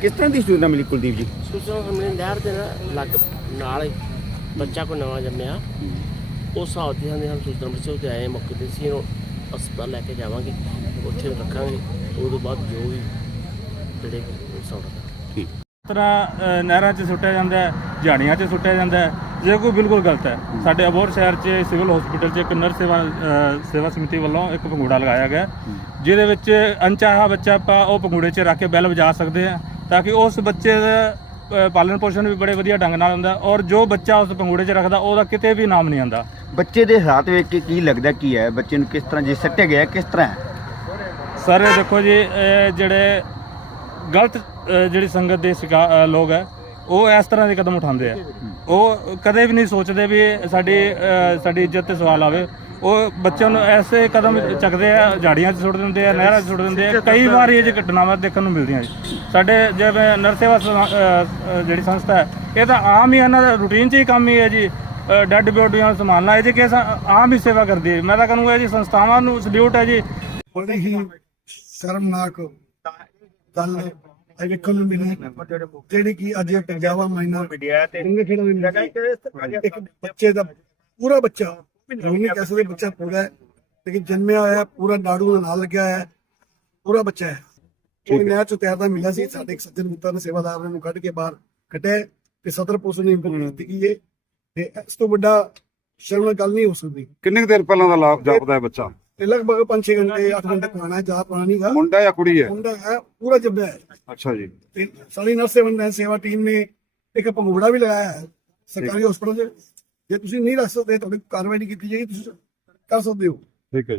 ਕਿਸ ਤਰ੍ਹਾਂ ਦੀ ਸੂਚਨਾ ਮਿਲੀ ਕੁਲਦੀਪ ਜੀ? ਸੂਚਨਾ ਸਾਹਮਣੇ ਨਹਿਰ ਦੇ ਨਾਲ ਲੱਗ ਨਾਲ ਹੀ ਬੱਚਾ ਕੋ ਨਵਾਂ ਜੰਮਿਆ। ਉਸ ਹਿਸਾਬ ਦੀ ਸਾਨੂੰ ਸਾਨੂੰ ਸੂਚਨਾ ਮਿਲੀ ਉੱਥੇ ਆਏ ਮੌਕੇ ਤੇ ਸੀ ਇਹਨੂੰ ਹਸਪਤਾਲ ਲੈ ਕੇ ਜਾਵਾਂਗੇ ਉੱਥੇ ਰੱਖਾਂਗੇ ਉਹ ਤੋਂ ਬਾਅਦ ਜੋ ਵੀ ਜਿਹੜੇ ਸੌੜਾ ਠੀਕ। ਤਰ੍ਹਾਂ ਨਹਿਰਾਂ 'ਚ ਸੁੱਟਿਆ ਜਾਂਦਾ ਹੈ ਝਾੜੀਆਂ 'ਚ ਸੁੱਟਿਆ ਜਾਂਦਾ ਹੈ ਜੇ ਕੋਈ ਬਿਲਕੁਲ ਗਲਤ ਹੈ। ਸਾਡੇ ਅਬੋਹਰ ਸ਼ਹਿਰ 'ਚ ਸਿਵਲ ਹਸਪੀਟਲ 'ਚ ਇੱਕ ਨਰਸ ਸੇਵਾ ਸੇਵਾ ਸਮਿਤੀ ਵੱਲੋਂ ਇੱਕ ਪੰਗੂੜਾ ਲਗਾਇਆ ਗਿਆ। ਜਿਹਦੇ ਵਿੱਚ ਅਣਚਾਹਾ ਬੱਚਾ ਆਪਾਂ ਉਹ ਪੰਗੂੜੇ 'ਚ ਰੱਖ ਕੇ ਬੈਲ ਵਜਾ ਸਕਦੇ ਹਾਂ ਤਾਂ ਕਿ ਉਸ ਬੱਚੇ ਦਾ ਪਾਲਣ ਪੋਸ਼ਣ ਵੀ ਬੜੇ ਵਧੀਆ ਢੰਗ ਨਾਲ ਹੁੰਦਾ ਔਰ ਜੋ ਬੱਚਾ ਉਸ ਪੰਗੂੜੇ 'ਚ ਰੱਖਦਾ ਉਹਦਾ ਕਿਤੇ ਵੀ ਨਾਮ ਨਹੀਂ ਆਉਂਦਾ। ਬੱਚੇ ਦੇ ਹਾਲਾਤ ਵੇਖ ਕੇ ਕੀ ਲੱਗਦਾ ਕੀ ਹੈ? ਬੱਚੇ ਨੂੰ ਕਿਸ ਤਰ੍ਹਾਂ ਜੇ ਸੱਟਿਆ ਗਿਆ ਕਿਸ ਤਰ੍ਹਾਂ ਹੈ? ਸਰ ਦੇਖੋ ਜੀ ਜਿਹੜੇ ਗਲਤ ਜਿਹੜੀ ਸੰਗਤ ਦੇ ਲੋਕ ਹੈ ਉਹ ਇਸ ਤਰ੍ਹਾਂ ਦੇ ਕਦਮ ਉਠਾਉਂਦੇ ਆ। ਉਹ ਕਦੇ ਵੀ ਨਹੀਂ ਸੋਚਦੇ ਵੀ ਸਾਡੀ ਸਾਡੀ ਇੱਜ਼ਤ ਤੇ ਸਵਾਲ ਆਵੇ। ਉਹ ਬੱਚਿਆਂ ਨੂੰ ਐਸੇ ਕਦਮ ਚੱਕਦੇ ਆ ਝਾੜੀਆਂ 'ਚ ਸੁੱਟ ਦਿੰਦੇ ਆ ਨਹਿਰਾਂ 'ਚ ਸੁੱਟ ਦਿੰਦੇ ਆ। ਕਈ ਵਾਰ ਇਹ ਜਿਹੀ ਘਟਨਾਵਾਂ ਦੇਖਣ ਨੂੰ ਮਿਲਦੀਆਂ ਜੀ। ਸਾਡੇ ਜਿਵੇਂ ਨਰਸੇਵਾ ਜਿਹੜੀ ਸੰਸਥਾ ਹੈ ਇਹ ਤਾਂ ਆਮ ਹੀ ਇਹਨਾਂ ਦਾ ਰੂਟੀਨ 'ਚ ਹੀ ਕੰਮ ਹੀ ਹੈ ਜੀ। ਡੈੱਡ ਬੋਡੀਆਂ ਨੂੰ ਸੰਭਾਲਣਾ ਇਹ ਜੀ ਕੇਸ ਆਮ ਹੀ ਸੇਵਾ ਕਰਦੀ ਹੈ। ਮੈਂ ਤਾਂ ਕਹੂੰਗਾ ਜੀ ਸੰਸਥਾਵਾਂ ਨੂੰ ਸਲੂਟ ਹੈ ਜੀ। ਬੜੀ ਹੀ ਸ਼ਰਮਨਾਕ ਗੱਲ ਇਹ ਵੇਖਣ ਨੂੰ ਮਿਲੀ। ਜਿਹੜੀ ਕਿ ਅੱਜ ਪੰਜਾਬਾ ਮਹੀਨਾ ਮੀਡੀਆ ਤੇ ਖੇੜਾ ਵੀ ਮਿਲਿਆ ਇੱਕ ਬੱਚੇ ਦਾ ਪੂਰਾ ਬੱਚਾ ਨਹੀਂ ਕਹਿ ਸਕਦੇ ਬੱਚਾ ਪੂਰਾ ਹੈ ਲੇਕਿਨ ਜਨਮਿਆ ਹੋਇਆ ਪੂਰਾ ਨਾੜੂ ਦੇ ਨਾਲ ਲੱਗਿਆ ਹੈ ਪੂਰਾ ਬੱਚਾ ਹੈ। ਉਹ ਨਹਿਰ ਚ ਤੈਰਦਾ ਮਿਲਿਆ ਸੀ ਸਾਡੇ ਇੱਕ ਸੱਜਣ ਮਿੱਤਰ ਨੇ ਸੇਵਾਦਾਰ ਨੇ ਕੱਢ ਕੇ ਬਾਹਰ ਕੱਢਿਆ ਤੇ ਸਦਰ ਪੁਲਿਸ ਨੇ ਇਨਫੋਰਮੇਸ਼ਨ ਦਿੱਤੀ ਕਿ ਇਹ। ਤੇ ਇਸ ਤੋਂ ਵੱਡਾ ਸ਼ਰਮਨਾਕ ਗੱਲ ਨਹੀਂ ਹੋ ਸਕਦੀ। ਕਿੰਨੇ ਕੁ ਦੇਰ ਪਹਿਲਾਂ ਦਾ ਲਾਭ ਜਾਪਦਾ ਹੈ ਬੱਚਾ? ਤੇ ਲਗਭਗ 5-6 ਘੰਟੇ 8 ਘੰਟੇ ਪੁਰਾਣਾ ਹੈ ਜ਼ਿਆਦਾ ਪੁਰਾਣਾ ਨਹੀਂਗਾ ਮੁੰਡਾ ਜਾਂ ਕੁੜੀ ਹੈ? ਮੁੰਡਾ ਹੈ ਪੂਰਾ ਜੰਮਿਆ ਹੈ। ਅੱਛਾ ਜੀ। ਤੇ ਸਾਡੀ ਨਰਸ ਸੇਵਾ ਸੇਵਾ ਟੀਮ ਨੇ ਇੱਕ ਪੰਗੂੜਾ ਵੀ ਲਗਾਇਆ ਹੈ ਸਰਕਾਰੀ ਹਸਪਤਾਲ 'ਚ। ਜੇ ਤੁਸੀਂ ਨਹੀਂ ਰੱਖ ਸਕਦੇ ਤੁਹਾਡੀ ਕਾਰਵਾਈ ਨਹੀਂ ਕੀਤੀ ਜਾਏਗੀ ਤੁਸੀਂ ਕਰ ਸਕਦੇ ਹੋ। ਠੀਕ ਹੈ